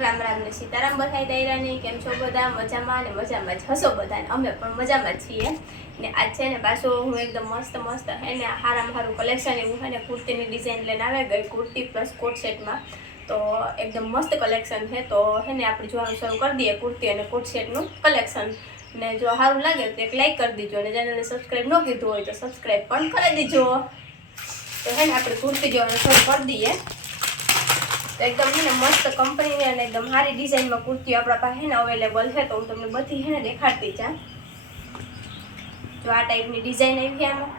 રામ રામ ને સીતારામ બધાય દાયરાની કેમ છો બધા? મજામાં ને મજામાં જ હશો બધા અમે પણ મજામાં છીએ. ને આજ છે ને પાછું હું એકદમ મસ્ત મસ્ત હે ને હારામાં હારું કલેક્શન એવું હોય ને કુર્તીની ડિઝાઇન લઈને આવે ગઈ કુર્તી પ્લસ કોટ સેટમાં તો એકદમ મસ્ત કલેક્શન છે. તો હે ને આપણે જોવાનું શરૂ કરી દઈએ કુર્તી અને કોટ સેટનું કલેક્શન ને જો સારું લાગે તો એક લાઈક કરી દીજો અને ચેનલને સબસ્ક્રાઈબ ન કીધું હોય તો સબસ્ક્રાઈબ પણ કરી દીજો. તો હે ને આપણે કુર્તી જોવાનું શરૂ કરી દઈએ. તો એકદમ છે ને મસ્ત કંપનીની અને એકદમ સારી ડિઝાઇનમાં કુર્તી આપણા પાસે ને અવેલેબલ છે તો હું તમને બધી છે ને દેખાડતી જાઉં. જો આ ટાઈપની ડિઝાઇન આવી છે આમાં.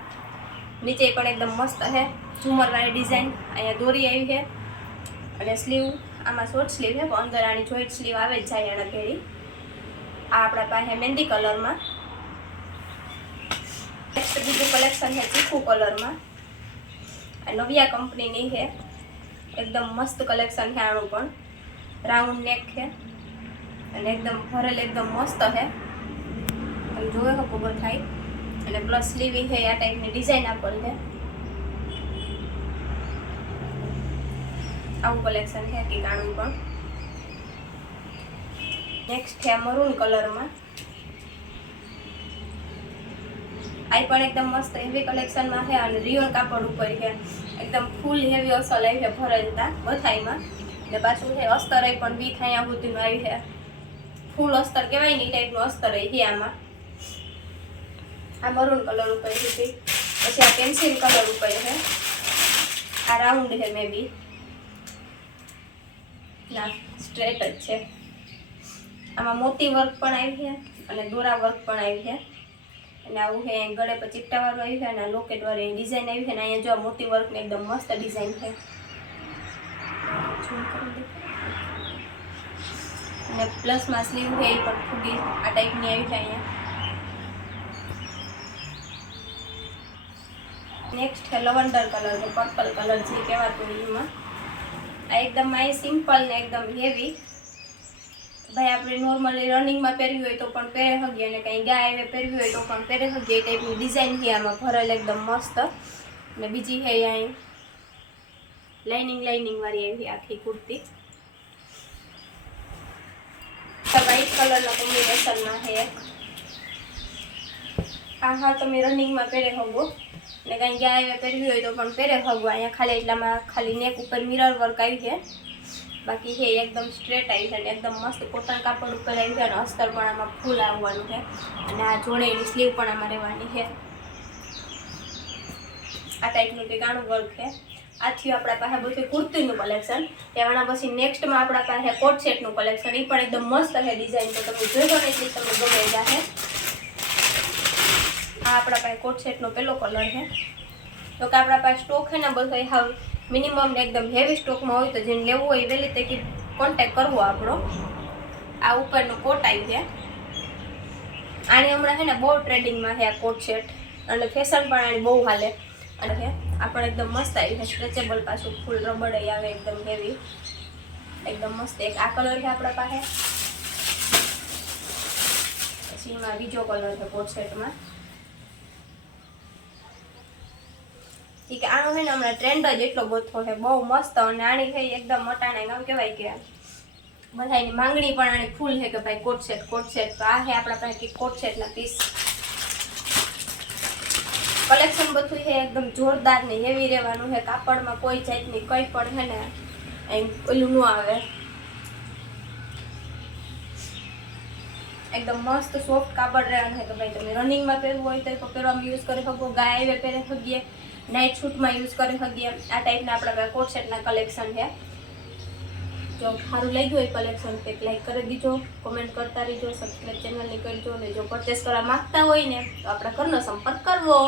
નીચે પણ એકદમ મસ્ત છે. ઝુમરવાળી ડિઝાઇન અહીંયા દોરી આવી છે. અને સ્લીવ આમાં શોર્ટ સ્લીવ છે અંદર આની જોઈન્ટ સ્લીવ આવે જ જાય એના ઘેરી. આ આપણા પાસે મહેંદી કલરમાં. નેક્સ્ટ બીજું કલેક્શન છે ચીખું કલરમાં. આ નવિયા કંપનીની છે. એકદમ મસ્ત કલેક્શન છે આનું પણ. રાઉન્ડ નેક છે. અને એકદમ ભરેલ, એકદમ મસ્ત છે. તમે તો ખબર થાય. અને પ્લસ સ્લીવી છે, આ ટાઈપની ડિઝાઇન આપેલ છે. આવું કલેક્શન છે કે આનું પણ. નેક્સ્ટ છે મરૂન કલરમાં આ પણ એકદમ મસ્ત હેવી કલેક્શનમાં છે અને રિયોન કાપડ ઉપર છે. એકદમ ફૂલ હેવી અસલ આવી છે ભરેલતા બથાઈમાં ને પાછું છે અસ્તર પણ વીથ અહીંયા સુધીનું આવી છે. ફૂલ અસ્તર કહેવાય ને એ ટાઈપનું અસ્તર છે આમાં. આ મરૂન કલર ઉપર હતી પછી આ પેન્સિલ કલર ઉપર છે. આ રાઉન્ડ છે મે બી ના સ્ટ્રેટ જ છે. આમાં મોતી વર્ક પણ આવી છે અને દોરા વર્ક પણ આવી છે. અને આવું છે ગળે પર ચિપટાવાળું આવ્યું છે અને આ લોકેટ વાળી ડિઝાઇન આવી છે અને અહીંયા જો આ મોતી વર્ક ને એકદમ મસ્ત ડિઝાઇન છે. અને પ્લસમાં સ્લીવ છે એ પણ ફૂગી આ ટાઈપની આવી છે અહીંયા. નેક્સ્ટ છે લવંડર કલર પર્પલ કલર જે કહેવાતું એમાં. આ એકદમ આ સિમ્પલ ને એકદમ હેવી ભાઈ, આપણે નોર્મલી રનિંગમાં પહેરવી હોય તો પણ પહેરે હગીએ અને કંઈ ગાય આવે પહેરવી હોય તો પણ પહેરે હગીએ એ ટાઈપની ડિઝાઇન છે આમાં. ભરેલ એકદમ મસ્ત. અને બીજી છે અહીં લાઇનિંગ લાઇનિંગ વાળી એવી આખી કુર્તી. વ્હાઈટ કલરના કોમ્બિનેશનમાં છે. આ હા, તમે રનિંગમાં પહેરે હગો ને કાંઈ ગાય આવે પહેરવી હોય તો પણ પહેરે હગો અહીંયા ખાલી એટલામાં ખાલી નેક ઉપર મિરર વર્ક આવી છે. બાકી છે એકદમ સ્ટ્રેટ આવી છે અને એકદમ મસ્ત કોટન કાપડ ઉપર આવી છે અને અસ્તર પણ આમાં ફૂલ આવવાનું છે. અને આ જોડેની સ્લીવ પણ આમાં રહેવાની છે. આ ટાઈપનું કંઈક વર્ક છે. આથી આપણા પાસે બધું કુર્તીનું કલેક્શન તેવાના પછી નેક્સ્ટમાં આપણા પાસે કોટ સેટનું કલેક્શન એ પણ એકદમ મસ્ત છે ડિઝાઇન તો તમે જોજો ને એટલી તમને ગમે જશે આ આપણા પાસે કોટ સેટનો પેલો કલર છે. તો કે આપણા પાસે સ્ટોક છે ને, બધો હાવ મિનિમમ ને એકદમ હેવી સ્ટોકમાં હોય તો જેને લેવું હોય એ વહેલી તકે કોન્ટેક કરવો આપણો. આ ઉપરનો કોટ આવી છે આની હમણાં છે ને બહુ ટ્રેડિંગમાં છે આ કોટ સેટ અને ફેશન પણ આની બહુ હાલે. અને આપણે એકદમ મસ્ત આવી છે. સ્ટ્રેચેબલ પાછું ફૂલ રબડ આવે, એકદમ હેવી એકદમ મસ્ત. એક આ કલર છે આપણા પાસે. પછી એમાં બીજો કલર છે કોટ સેટમાં ઠીક આનો છે ને હમણાં ટ્રેન્ડ જ એટલો બધો છે, બહુ મસ્ત અને આની છે એકદમ મટાણા નામ કહેવાય કે બધાની માંગણી પણ આની ફૂલ છે કે ભાઈ કોટ સેટ કોટ સેટ. તો આ છે આપણા પાસે કે કોટ સેટના પીસ કલેક્શન બધું છે એકદમ જોરદાર ને હેવી રહેવાનું છે કાપડમાં કોઈ જાતની કંઈ પણ છે ને એમ ઓલું ન આવે. એકદમ મસ્ત સોફ્ટ કાપડ રહેવાનું છે કે ભાઈ તમે રનિંગમાં પહેરવું હોય તો પહેરવામાં યુઝ કરી શકો. ગાય આવે પહેરી શકીએ. નાઇટ શૂટમાં યુઝ કરી શકીએ. આ ટાઈપના આપણા કોટ સેટના કલેક્શન છે. જો સારું લાગ્યું હોય કલેક્શન તો એક લાઈક કરી દીજો કોમેન્ટ કરતા રહીજો સબસ્ક્રાઈબ ચેનલને કરજો અને જો પરચેસ કરવા માગતા હોય ને, તો આપણા ઘરનો સંપર્ક કરવો.